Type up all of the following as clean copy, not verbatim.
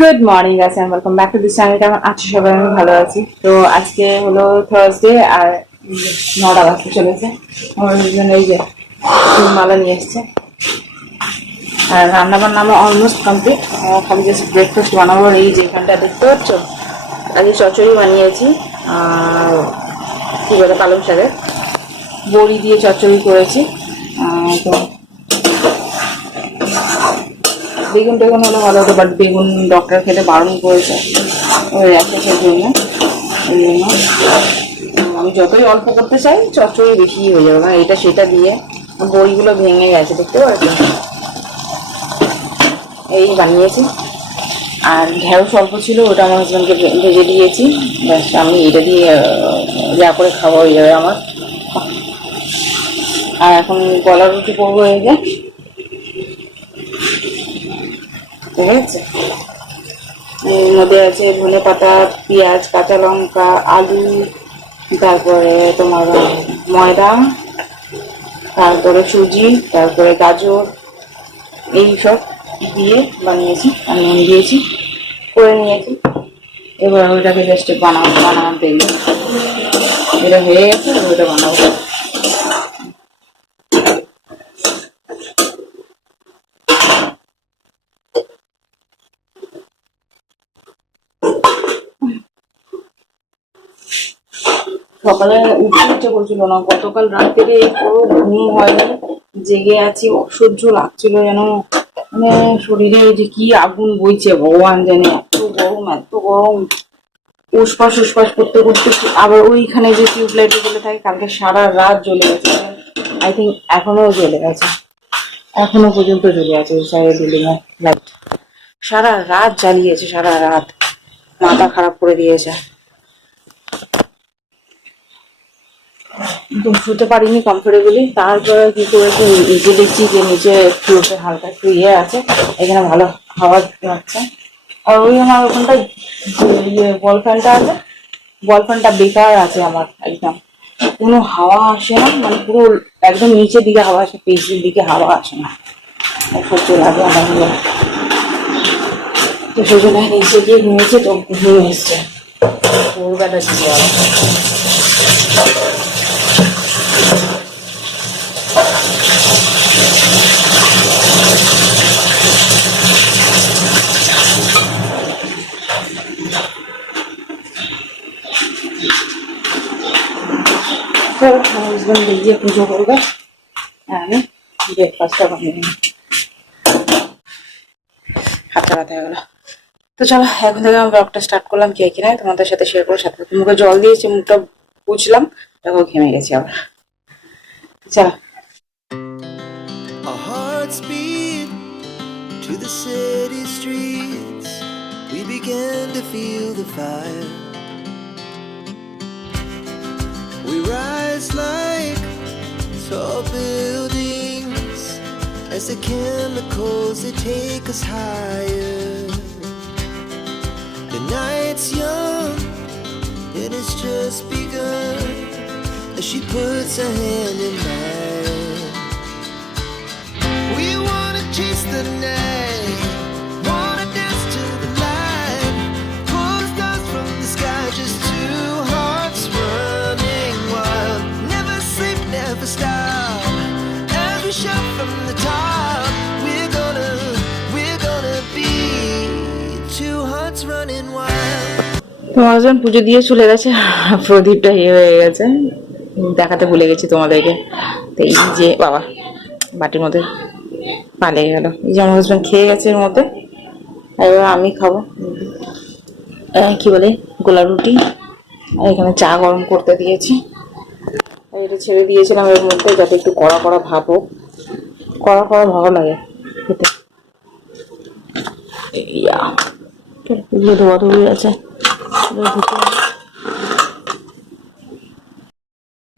Good morning guys and welcome back to this channel. কেমন আছো সবাই? আমি ভালো আছি। তো আজকে হলো থার্সডে আর 9টা বাজতে চলেছে। আমার জন্য এই যে মালা নিয়ে এসছে আর রান্না বান্না আমার অলমোস্ট কমপ্লিট। খালি জাস্ট ব্রেকফাস্ট বানাবো। এই যে এখানটা দেখতে পাচ্ছ, আজকে চচ্চড়ি বানিয়েছি আর কি বলে পালং শাকের বড়ি দিয়ে চচ্চড়ি করেছি। তো বেগুন টেগুন হলে ভালো হতো, বাট বেগুন ডক্টর খেতে বারণ করেছে ওই র্যাশেসের জন্য। ওই জন্য আমি যতই অল্প করতে চাই চচ্চড়ি বেশি হয়ে যাবে, মানে এটা সেটা দিয়ে বড়িগুলো ভেঙে গেছে দেখতে পাচ্ছি। এই বানিয়েছি আর ঢেঁড়স অল্প ছিল, ওটা আমার হাজব্যান্ডকে ভেজে দিয়েছি। ব্যাস আমি এটা দিয়ে যা করে খাওয়া হয়ে যাবে আমার। আর এখন গলার রুটি করবো, এই যে ঠিক আছে। এর মধ্যে আছে ধনে পাতা, পেঁয়াজ, কাঁচা লঙ্কা, আলু, তারপরে তোমার ময়দা, তারপরে সুজি, তারপরে গাজর, এই সব দিয়ে বানিয়েছি আর নুন দিয়েছি, করে নিয়েছি। এবার ওইটাকে জাস্ট বানানো দেখবে, এটা হয়ে গেছে, ওইটা বানাবো। সকালে উঠতে ইচ্ছে করছিল না, গতকাল রাত থেকে পুরো ঘুম হয়নি, জেগে আছি, অসহ্য লাগছিল যেন, মানে শরীরে যে কি আগুন বইছে ভগবান জানে। এত গরম, এত গরম, উসপাস উসপাস করতে করতে আবার ওইখানে যে টিউবলাইট জ্বলে থাকে, কালকে সারা রাত জ্বলে গেছে। আই থিঙ্ক এখনো জ্বলে গেছে, এখনো পর্যন্ত জ্বলে আছে ওই সাইডে বিল্ডিং এর লাইট। সারা রাত জ্বালিয়েছে, সারা রাত মাথা খারাপ করে দিয়েছে। শুতে পারিনি কমফোর্টেবলি। তারপরে কি করেছি, নিচে দেখছি যে নিচে ফ্লোরে হালকা একটু ইয়ে আছে, এখানে ভালো হাওয়া যাচ্ছে। আর ওই আমার ওখানটা ইয়ে বল ফ্যানটা আছে, বল ফ্যানটা বেকার আছে আমার, একদম কোনো হাওয়া আসে না, মানে পুরো একদম নিচের দিকে হাওয়া আসে, পেছনের দিকে হাওয়া আসে না, সহ্য লাগে আমার। তো সেই জন্য নিচে গিয়ে ঘুমিয়েছে, তো ঘুমিয়ে এসছে ভোরবেলা দিয়ে আবার। আমার হাজব্যান্ড গিয়ে পুজো করবে, আমি ব্রেকফাস্টটা বানিয়ে নিই। হাতটা ব্যথা হয়ে গেল। তো চলো, এখন থেকে আমি ব্লগটা স্টার্ট করলাম, কে কিনা তোমাদের সাথে শেয়ার করে, সাথে মুখে জল দিয়েছি, মুখটা বুঝলাম, দেখো ঘেমে গেছি আবার। চলো। Our hearts beat to the city streets. We began to feel the fire. We rise like tall buildings as the chemicals they take us higher. The night's young and it's just begun as she puts her hand in mine. We wanna chase the night, wanna dance to the light, pull the stars from the sky, just two hearts running wild. Never sleep, never stop, as we shout from the top. We're gonna be two hearts running wild. তোমার জন পুজো দিয়ে চলে গেছে, প্রদীপটা ইয়ে হয়ে গেছে, দেখাতে ভুলে গেছি তোমাদেরকে। তো এই যে বাবা বাটির মধ্যে পালিয়ে গেল, এই যে আমার হাজব্যান্ড খেয়ে গেছে এর মধ্যে, এবার আমি খাবো কি বলে গোলা রুটি। আর এখানে চা গরম করতে দিয়েছি, আর এটা ছেড়ে দিয়েছিলাম এর মধ্যে, যাতে একটু কড়া কড়া ভাব হোক, কড়া কড়া ভালো লাগে খেতে। ধোয়া ধুয়ে আছে।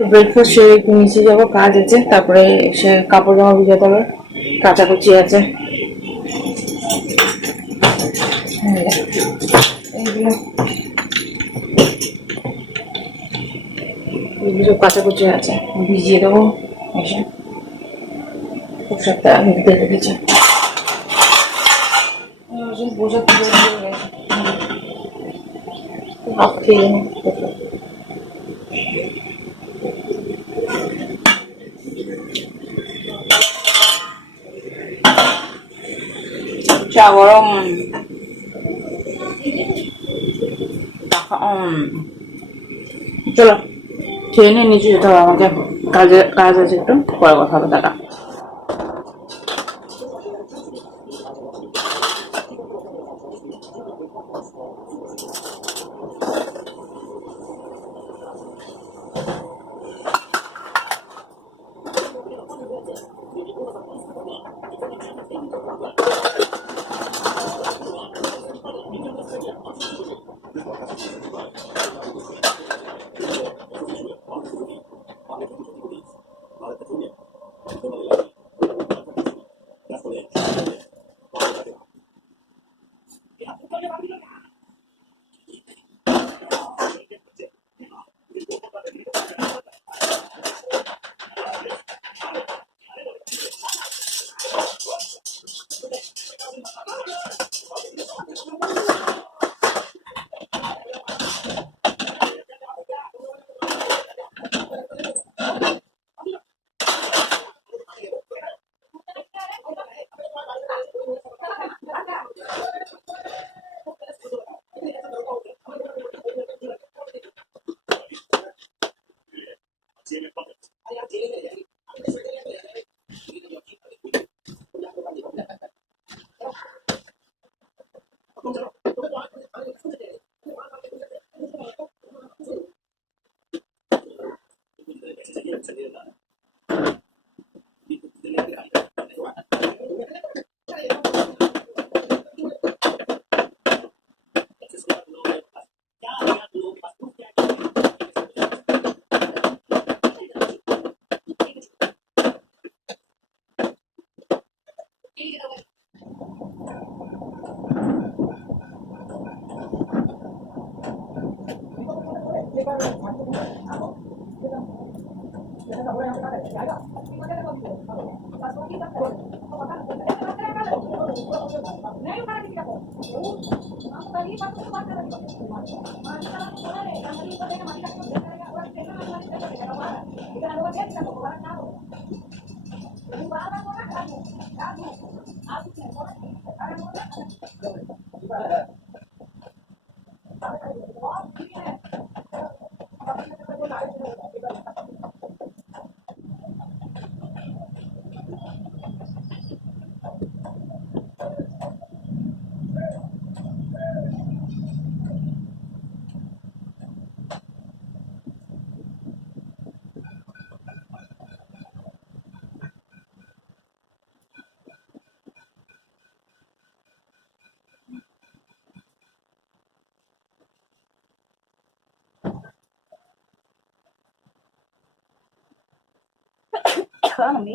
ব্রেকফাস্ট সেরে একটু নিচে যাবো, কাজ আছে, তারপরে সে কাপড় জামা ভিজাতে হবে, কাচাকুচি আছে, এইগুলো কাচাকুচি আছে, ভিজিয়ে দেবো এসে। খুব সপ্তাহ ভিজতে রেখেছি। বোঝাতে হয়ে গেছে ভাত খেয়ে নি। চা গরম চলো খেয়ে নিয়ে নিচে যেতে হবে আমাকে, কাজ আছে একটু, পরে কথা হবে, দাদা। আমি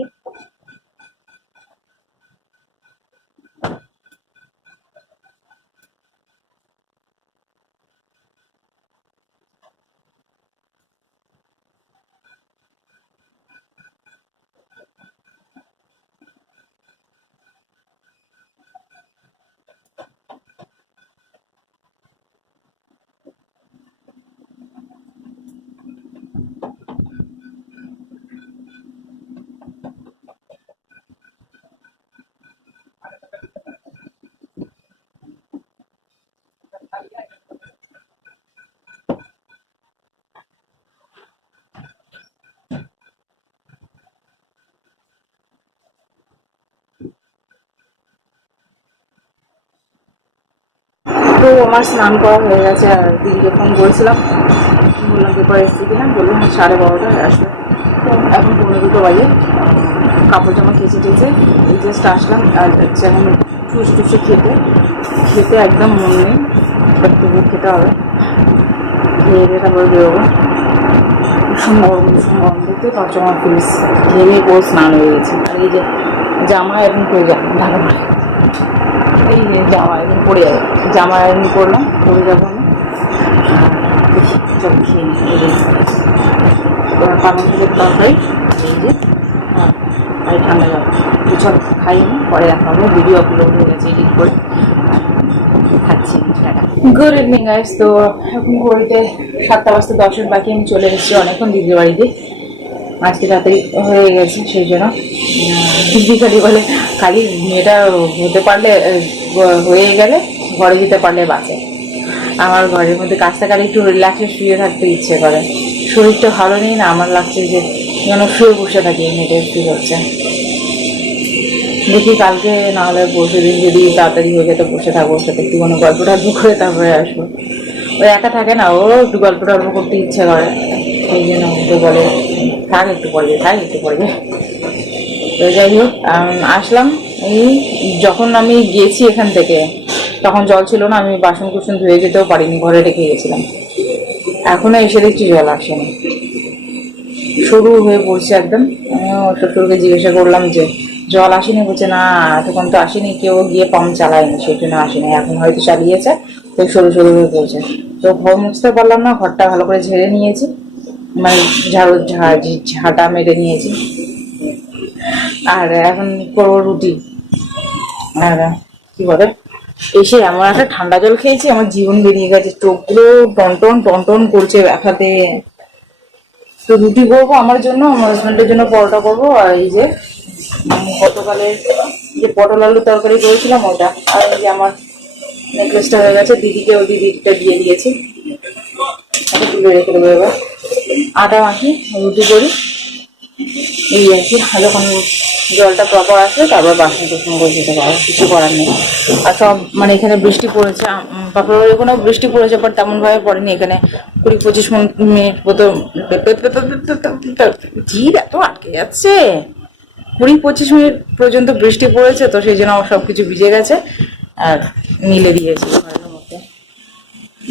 তো আমার স্নান করা হয়ে গেছে, আর দিদিকে ফোন করেছিলাম, বললাম পেপার এসছে কিনা, বললাম 12:30 আসবে। তো এখন 1:45 বাজে, কাপড় জামা কেচে টেচে এই জাস্ট আসলাম। আর যেমন টুসে টুসে খেতে একদম মন নেই, বাট তবু খেতে হবে, খেয়ে দিয়ে তারপরে বেরোবো। ভীষণ গরম দেখতে পাচ্ছ আমার ফিস, ঘেমে পুরো স্নান হয়ে গেছে। আর এই যে জামা এখন পরে যাবো ঢাকা পরে, এই জামা এখন পরে যাবে, জামা এখন করলাম, পরে যাবো আমি। দেখি চল খেয়ে এই যে পালং ফুলের তরকারি, এই যে আর ঠান্ডা যাবে। তো চল খাই, পরে দেখা হবে। ভিডিও আপলোড হয়ে গেছে এডিট করে। Good evening guys. তো এখন ঘড়িতে 7টা বাজতে 10 মিনিট বাকি, আমি চলে এসেছি অনেকক্ষণ দিদির বাড়িতে। আজকে তাড়াতাড়ি হয়ে গেছে সেই জন্য দিদি খালি বলে খালি মেয়েটা হতে পারলে হয়ে গেলে ঘরে যেতে পারলে বাঁচে। আমার ঘরের মধ্যে কাজটা কালে একটু রিল্যাক্সে শুয়ে থাকতে ইচ্ছে করে। শরীরটা ভালো নেই না, আমার লাগছে যে যেন শুয়ে বসে থাকি, মেয়েটা ফিল হচ্ছে। দেখি কালকে না হলে পরশু দিন যদি তাড়াতাড়ি হয়ে যেতে বসে থাকবো, সাথে একটু কোনো গল্প টল্প করে তারপরে আসবো। ওই একা থাকে না, ও একটু গল্প টল্প করতে ইচ্ছে করে, সেই জন্য ওকে বলে থাক একটু পড়বে, থাক একটু পড়বে। তো যাই হোক, আসলাম। এই যখন আমি গেছি এখান থেকে তখন জল ছিল না, আমি বাসন কুসন ধুয়ে যেতেও পারিনি, ঘরে রেখে গেছিলাম। এখনো এসে দেখছি জল আসেনি, শুরু হয়ে পড়ছে একদম। শ্বশুরকে জিজ্ঞাসা করলাম যে জল আসেনি, বলছে না এতক্ষণ তো আসেনি, কেউ গিয়ে পাম্প চালায়নি সেই জন্য আসেনি, এখন হয়তো চালিয়েছে, তো সরু সরু হয়ে পড়ছে। তো ঘর মুছতে পারলাম না, ঘরটা ভালো করে ঝেড়ে নিয়েছি, মানে ঝাঁটা মেরে নিয়েছি। আর এখন করবো রুটি। আর কি বলে, এসে এমন একটা ঠান্ডা জল খেয়েছি, আমার জীবন বেরিয়ে গেছে, চোখগুলো টনটন টনটন করছে ব্যথাতে। তো রুটি করবো আমার জন্য, আমার হাজব্যান্ডের জন্য পরোটা করবো। আর এই যে গতকালের যে পটল আলু তরকারি করেছিলাম ওটা, আর এই যে আমার নেকলেসটা হয়ে গেছে, দিদিকে ওই দিদিটা দিয়ে দিয়েছি, এটা তুলে রেখে দেবো। এবার আটা মাখি, রুটি করি, এই আর কি। যখন জলটা প্রপার আসবে তারপর বাসন কুসন করে যেতে পারবো, কিছু করার নেই। আর সব মানে এখানে বৃষ্টি পড়েছে, বাপের বাড়ি ওখানেও বৃষ্টি পড়েছে, বাট তেমনভাবে পড়েনি। এখানে 20-25 মিনিট মতো জিভ এত আটকে যাচ্ছে, 20-25 মিনিট পর্যন্ত বৃষ্টি পড়েছে, তো সেই জন্য আমার সবকিছু ভিজে গেছে। আর মিলে দিয়েছি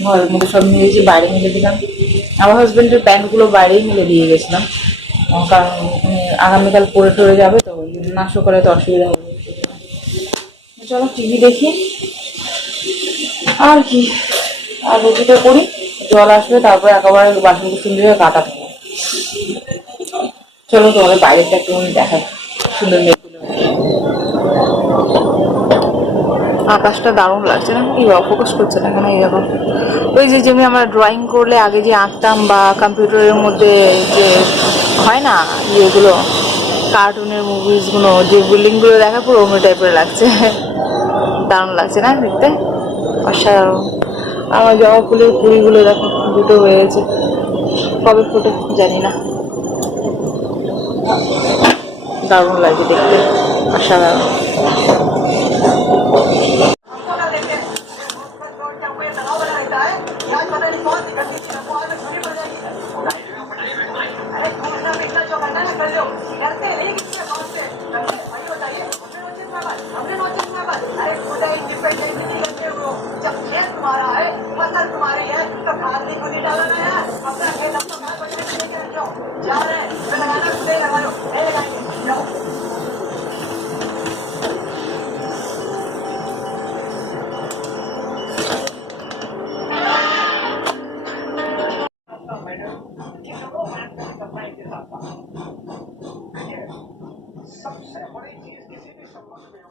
ঘরের মধ্যে সব মিলেছি, বাইরে মিলে দিলাম। আমার হাজবেন্ডের প্যান্টগুলো বাইরেই মিলে দিয়ে গেছিলাম, কারণ আগামীকাল পরে টরে যাবে, তো ওই জন্য নাশো করে তো অসুবিধা হবে। চলো টিভি দেখি আর কি, আর রুটিটা করি, জল আসবে তারপরে একেবারে বাসন কুসন দিয়ে কাটা থাকে। চলো তোমাদের বাইরেটা একটু দেখাই, সুন্দর মেঘগুলো, আকাশটা দারুণ লাগছে না? এই বাবা ফোকাস করছে না কেন? এই দেখো, ওই যে যেমনি আমরা ড্রয়িং করলে আগে যে আঁকতাম, বা কম্পিউটারের মধ্যে যে হয় না ইয়েগুলো, কার্টুনের মুভিসগুলো, যে বিল্ডিংগুলো দেখা পুরো অন্য টাইপের লাগছে। দারুণ লাগছে না দেখতে? অসাধারণ। আমার জবা ফুলের কুড়িগুলো দেখো, দুটো হয়েছে, কবে ফোটে জানি না, দারুণ লাগছে দেখতে, অসাধারণ। सबसे बड़ी चीज किसी भी संबंध में